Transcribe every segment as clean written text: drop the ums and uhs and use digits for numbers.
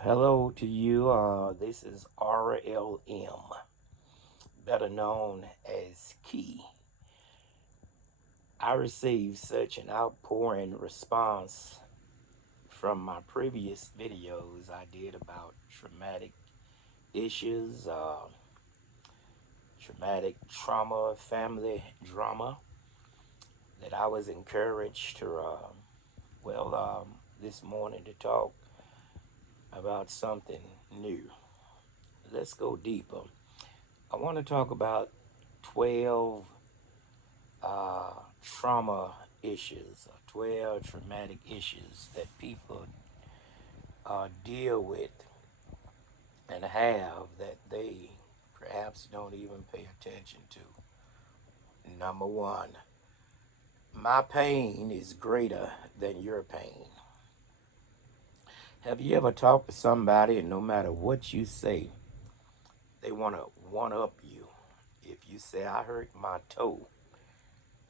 Hello to you. This is RLM, better known as Key. I received such an outpouring response from my previous videos I did about traumatic issues, traumatic trauma, family drama, that I was encouraged to, this morning to talk about something new. Let's go deeper. I want to talk about 12 uh, trauma issues, 12 traumatic issues that people deal with and have that they perhaps don't even pay attention to. Number one, my pain is greater than your pain. Have you ever talked to somebody and no matter what you say, they want to one up you? If you say, I hurt my toe,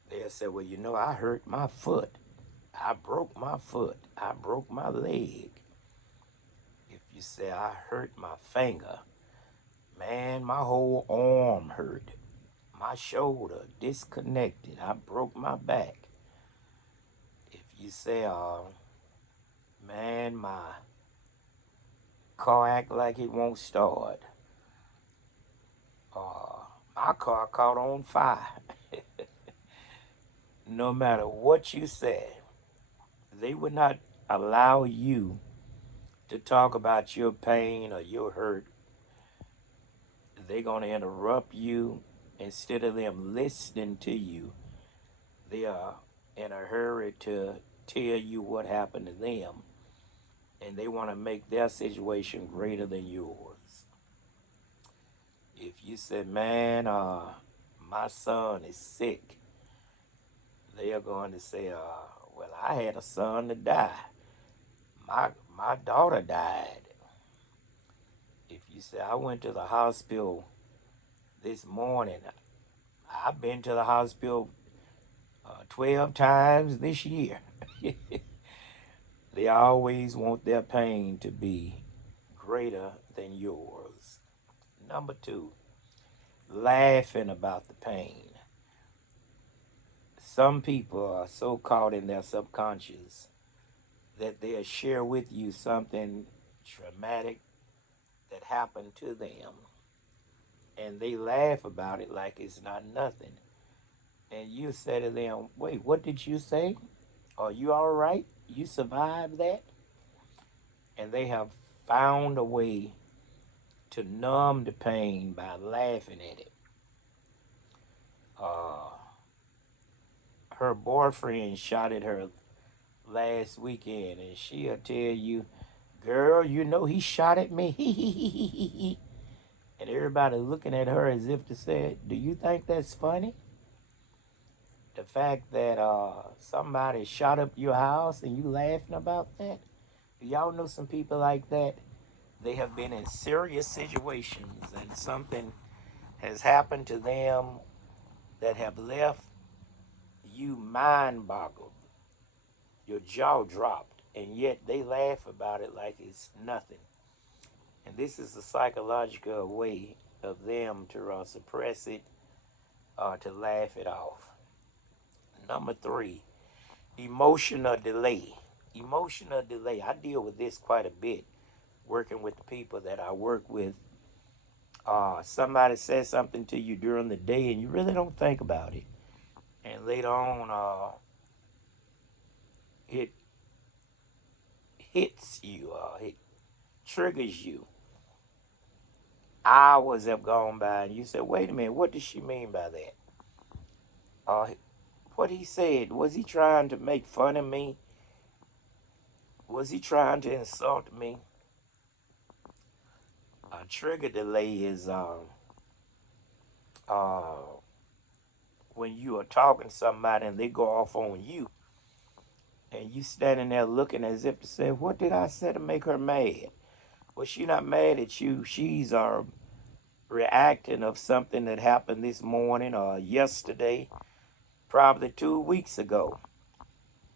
they'll say, well, I hurt my foot. I broke my foot. I broke my leg. If you say, I hurt my finger, man, my whole arm hurt. My shoulder disconnected. I broke my back. If you say, man, my car act like it won't start. Uh, my car caught on fire. No matter what you said, they would not allow you to talk about your pain or your hurt. They're going to interrupt you. Instead of them listening to you, they are in a hurry to tell you what happened to them, and they want to make their situation greater than yours. If you say, man, my son is sick, they are going to say, well, I had a son to die. My daughter died. If you say, I went to the hospital this morning, I've been to the hospital 12 times this year. They always want their pain to be greater than yours. Number two, laughing about the pain. Some people are so caught in their subconscious that they'll share with you something traumatic that happened to them, and they laugh about it like it's not nothing. And you say to them, wait, what did you say? Are you all right? You survived that? And they have found a way to numb the pain by laughing at it. Uh, Her boyfriend shot at her last weekend, and she'll tell you, girl, he shot at me. And everybody looking at her as if to say, do you think that's funny? The fact that somebody shot up your house and you laughing about that? Do y'all know some people like that? They have been in serious situations and something has happened to them that have left you mind boggled, your jaw dropped, and yet they laugh about it like it's nothing. And this is a psychological way of them to suppress it or to laugh it off. Number three, emotional delay. Emotional delay. I deal with this quite a bit working with the people that I work with. Somebody says something to you during the day and you really don't think about it. And later on, it hits you, it triggers you. Hours have gone by and you say, wait a minute, what does she mean by that? Uh, what he said, was he trying to make fun of me? Was he trying to insult me? A trigger delay is uh, when you are talking to somebody and they go off on you, and you standing there looking as if to say, what did I say to make her mad? Well, she's not mad at you. She's reacting of something that happened this morning or yesterday, probably 2 weeks ago.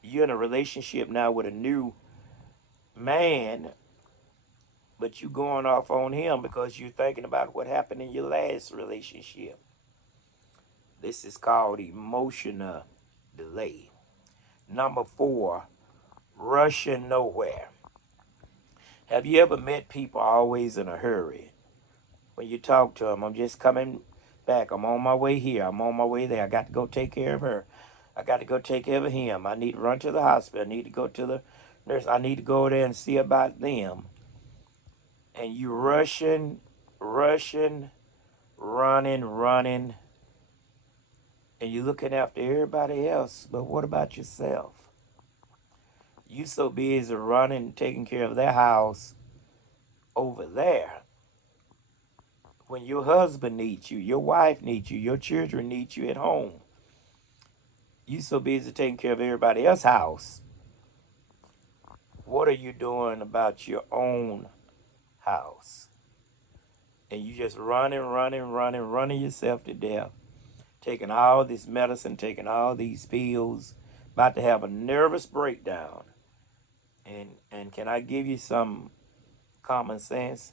You're in a relationship now with a new man, but you going off on him because you're thinking about what happened in your last relationship. This is called emotional delay. Number 4, rushing nowhere. Have you ever met people always in a hurry? When you talk to them, I'm just coming back. I'm on my way here. I'm on my way there. I got to go take care of her. I got to go take care of him. I need to run to the hospital. I need to go to the nurse. I need to go there and see about them. And you rushing, running, and you're looking after everybody else. But what about yourself? You so busy running, taking care of their house over there. When your husband needs you, your wife needs you, your children need you at home. You so busy taking care of everybody else's house. What are you doing about your own house? And you just running yourself to death, taking all this medicine, taking all these pills, about to have a nervous breakdown. And can I give you some common sense?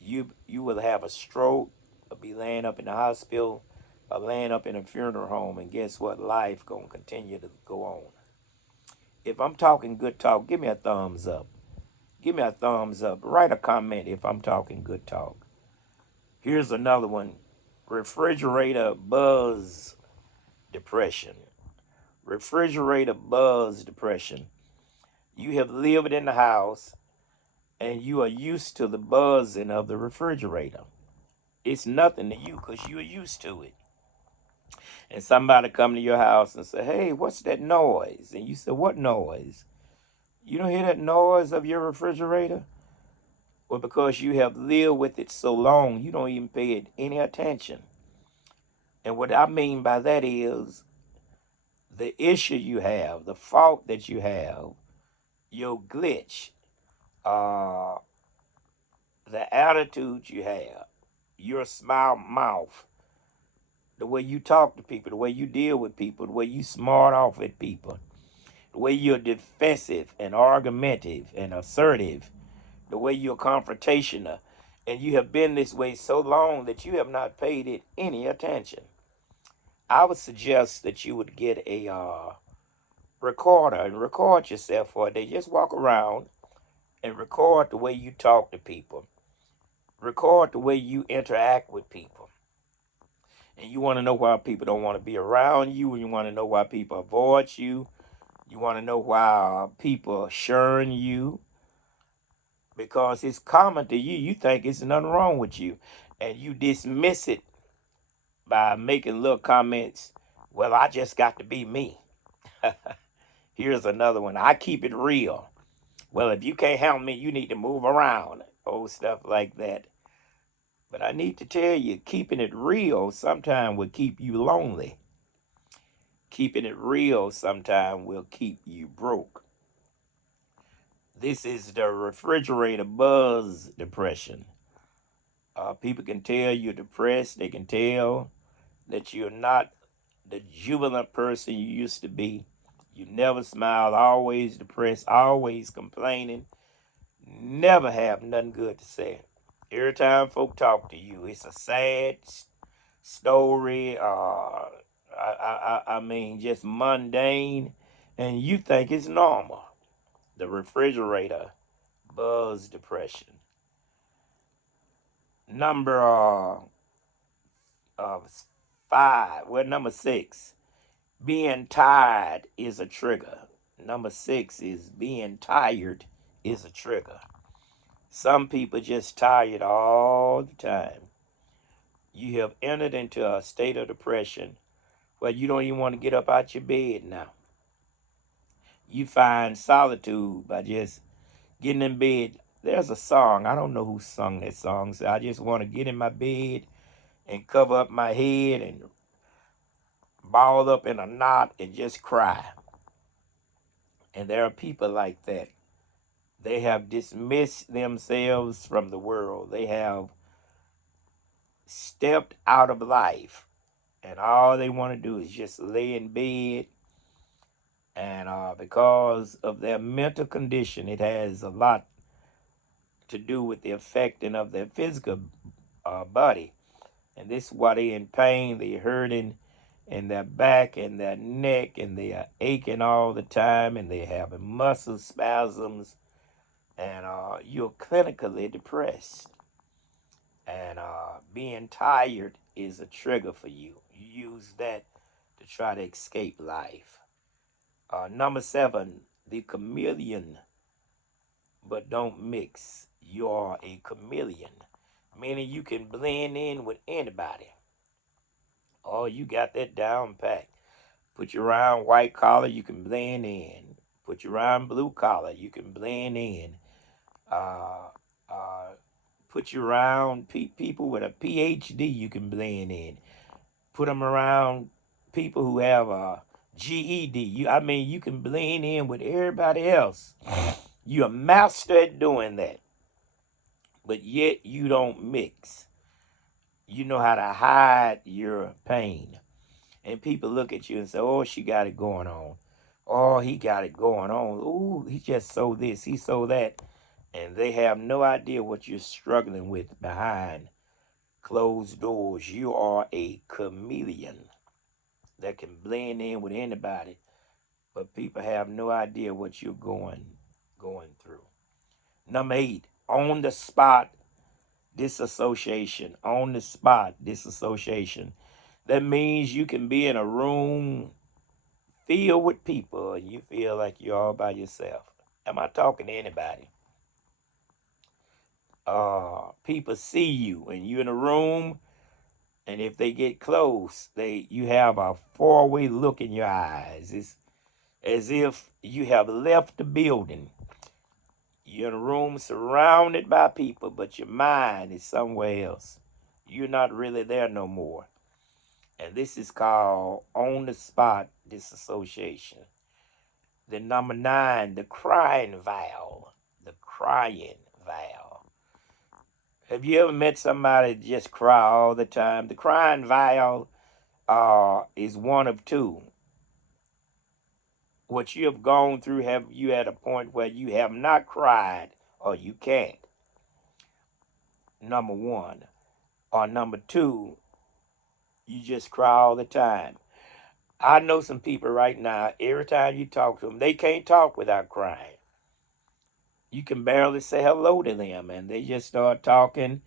You will have a stroke, or be laying up in the hospital, or laying up in a funeral home, and guess what? Life gonna continue to go on. If I'm talking good talk, give me a thumbs up. Give me a thumbs up. Write a comment if I'm talking good talk. Here's another one. Refrigerator buzz depression. Refrigerator buzz depression. You have lived in the house and you are used to the buzzing of the refrigerator. It's nothing to you because you're used to it. And somebody come to your house and say, hey, what's that noise? And you say, what noise? You don't hear that noise of your refrigerator? Well, because you have lived with it so long, you don't even pay it any attention. And what I mean by that is the issue you have, the fault that you have, your glitch, uh, the attitude you have, your smile mouth, the way you talk to people, the way you deal with people, the way you smart off at people, the way you're defensive and argumentative and assertive, the way you're confrontational. And you have been this way so long that you have not paid it any attention. I would suggest that you would get a recorder and record yourself for a day. Just walk around and record the way you talk to people. Record the way you interact with people. And you want to know why people don't want to be around you, and you want to know why people avoid you. You want to know why people shun you. Because it's common to you. You think it's nothing wrong with you. And you dismiss it by making little comments. Well, I just got to be me. Here's another one. I keep it real. Well, if you can't help me, you need to move around. Old stuff like that. But I need to tell you, keeping it real sometimes will keep you lonely. Keeping it real sometimes will keep you broke. This is the refrigerator buzz depression. People can tell you're depressed. They can tell that you're not the jubilant person you used to be. You never smile, always depressed, always complaining, never have nothing good to say. Every time folk talk to you, it's a sad story. I mean, just mundane, and you think it's normal. The refrigerator buzz depression. Number 5. Well, number 6. Being tired is a trigger. Number 6 is being tired is a trigger. Some people just tired all the time. You have entered into a state of depression where you don't even want to get up out your bed now. You find solitude by just getting in bed. There's a song, I don't know who sung that song. So I just want to get in my bed and cover up my head and ball up in a knot and just cry. And there are people like that. They have dismissed themselves from the world. They have stepped out of life. And all they want to do is just lay in bed. And because of their mental condition, it has a lot to do with the affecting of their physical body. And this is why they're in pain, they're hurting in their back and their neck, and they are aching all the time, and they're having muscle spasms, and you're clinically depressed. And being tired is a trigger for you. You use that to try to escape life. Number 7, the chameleon, but don't mix. You are a chameleon, meaning you can blend in with anybody. Oh, you got that down pat. Put you around white collar, you can blend in. Put you around blue collar, you can blend in. Uh, uh, Put you around people with a Ph.D., you can blend in. Put them around people who have a GED. You can blend in with everybody else. You're a master at doing that, but yet you don't mix. You know how to hide your pain. And people look at you and say, oh, she got it going on. Oh, he got it going on. Ooh, he just so this, he so that. And they have no idea what you're struggling with behind closed doors. You are a chameleon that can blend in with anybody, but people have no idea what you're going through. Number 8, on the spot disassociation. On the spot disassociation. That means you can be in a room filled with people and you feel like you're all by yourself. Am I talking to anybody? People see you and you're in a room, and if they get close, you have a faraway look in your eyes. It's as if you have left the building. You're in a room surrounded by people, but your mind is somewhere else. You're not really there no more. And this is called on the spot disassociation. Then number 9, the crying vow. The crying vow. Have you ever met somebody that just cry all the time? The crying vow is one of two. What you have gone through, have you at a point where you have not cried or you can't? Number 1. Or number 2, you just cry all the time. I know some people right now, every time you talk to them, they can't talk without crying. You can barely say hello to them, and they just start talking,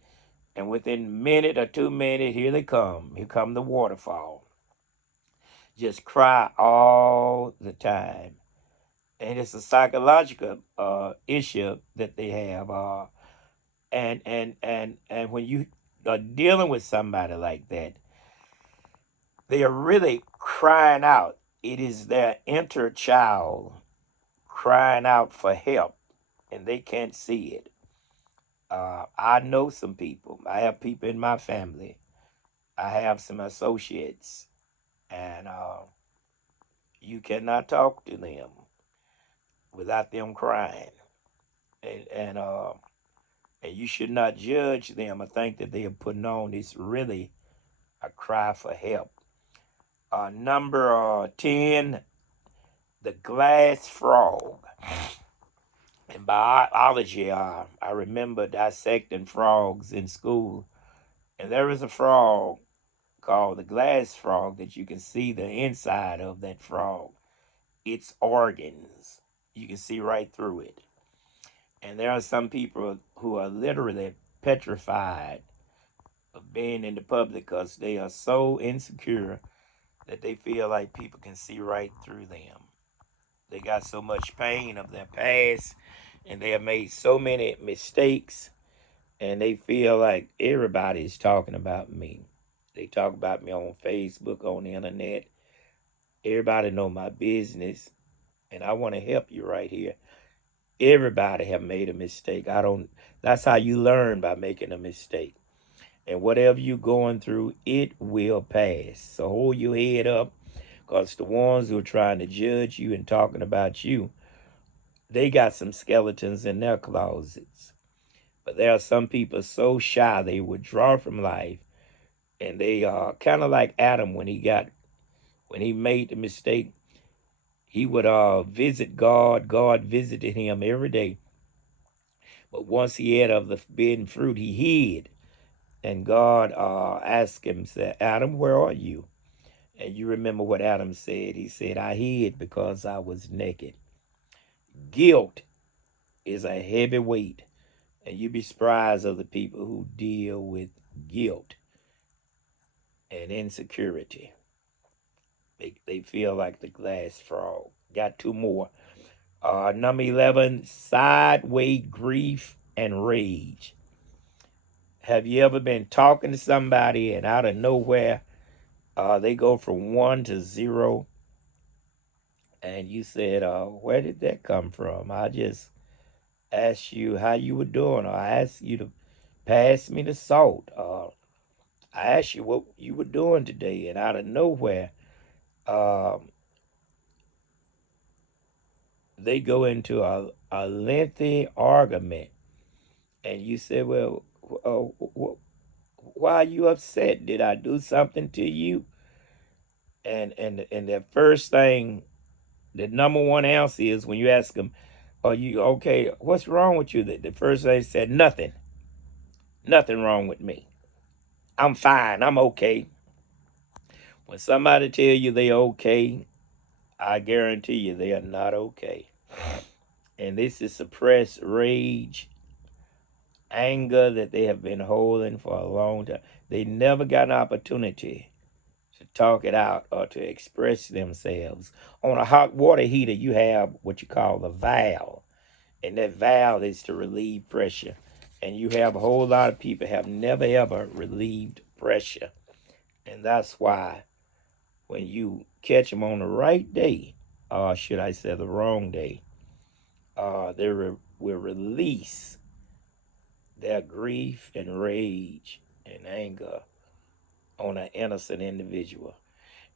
and within a minute or 2 minutes, here they come. Here come the waterfall. Just cry all the time. And it's a psychological issue that they have. And when you are dealing with somebody like that, they are really crying out. It is their inner child crying out for help, and they can't see it. I know some people. I have people in my family. I have some associates, and you cannot talk to them without them crying, and and you should not judge them or think that they are putting on. It's really a cry for help. Number 10, the glass frog. In biology, I remember dissecting frogs in school, and there is a frog called the glass frog that you can see the inside of that frog, its organs. You can see right through it. And there are some people who are literally petrified of being in the public because they are so insecure that they feel like people can see right through them. They got so much pain of their past, and they have made so many mistakes, and they feel like everybody's talking about me. They talk about me on Facebook, on the internet. Everybody know my business, and I want to help you right here. Everybody have made a mistake. I don't. That's how you learn, by making a mistake. And whatever you're going through, it will pass. So hold your head up, because the ones who are trying to judge you and talking about you, they got some skeletons in their closets. But there are some people so shy they withdraw from life, and they are kind of like Adam when he made the mistake. He would visit God. God visited him every day, But once he ate of the forbidden fruit, he hid. And God asked him, said, Adam, where are you? And you remember what Adam said. He said, I hid because I was naked. Guilt is a heavy weight. And you'd be surprised of the people who deal with guilt and insecurity. They feel like the glass frog. Got two more. Number 11, sideways grief and rage. Have you ever been talking to somebody and out of nowhere, they go from 1 to 0, and you said, where did that come from? I just asked you how you were doing, or I asked you to pass me the salt. I asked you what you were doing today, and out of nowhere, um, they go into a lengthy argument, and you said, well, why are you upset? Did I do something to you? And the first thing, the number one answer is when you ask them, are you okay? What's wrong with you? The first thing said, nothing. Nothing wrong with me. I'm fine. I'm okay. When somebody tell you they okay, I guarantee you they are not okay. And this is suppressed rage, anger that they have been holding for a long time. They never got an opportunity to talk it out or to express themselves. On a hot water heater, you have what you call the valve, and that valve is to relieve pressure. And you have a whole lot of people have never ever relieved pressure, and that's why when you catch them on the right day, or should I say the wrong day, will release their grief and rage and anger on an innocent individual.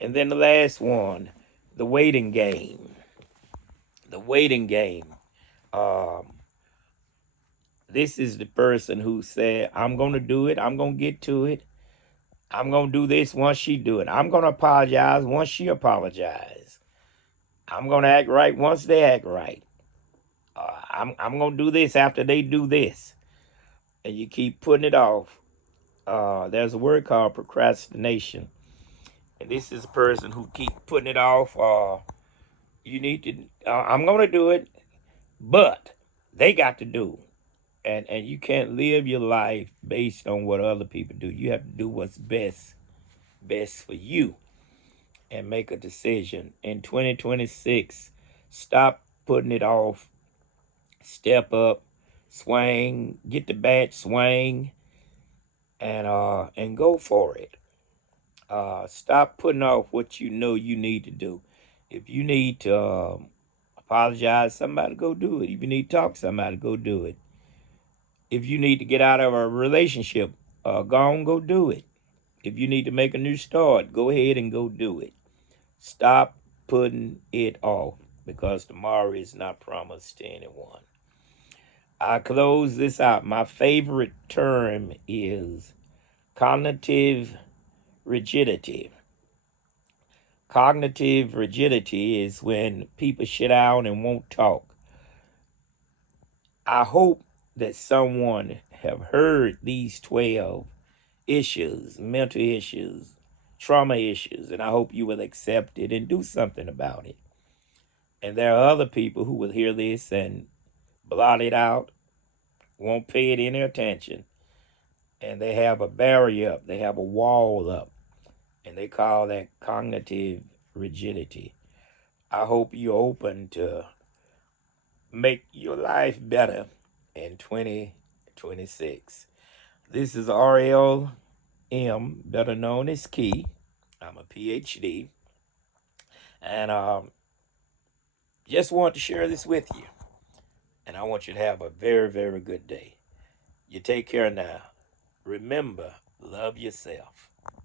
And then the last one, the waiting game. The waiting game. Um, this is the person who said, I'm going to do it. I'm going to get to it. I'm going to do this once she do it. I'm going to apologize once she apologizes. I'm going to act right once they act right. I'm going to do this after they do this. And you keep putting it off. There's a word called procrastination. And this is a person who keep putting it off. You need to, I'm going to do it, but they got to do. And you can't live your life based on what other people do. You have to do what's best for you and make a decision. In 2026, stop putting it off. Step up, swing, get the bat, swing, and go for it. Stop putting off what you know you need to do. If you need to apologize to somebody, go do it. If you need to talk to somebody, go do it. If you need to get out of a relationship, go on, go do it. If you need to make a new start, go ahead and go do it. Stop putting it off because tomorrow is not promised to anyone. I close this out. My favorite term is cognitive rigidity. Cognitive rigidity is when people shut down and won't talk. I hope that someone have heard these 12 issues, mental issues, trauma issues, and I hope you will accept it and do something about it. And there are other people who will hear this and blot it out, won't pay it any attention, and they have a barrier up, they have a wall up, and they call that cognitive rigidity. I hope you're open to make your life better in 2026. This is RLM, better known as Key. I'm a Ph.D. And just want to share this with you. And I want you to have a very, very good day. You take care now. Remember, love yourself.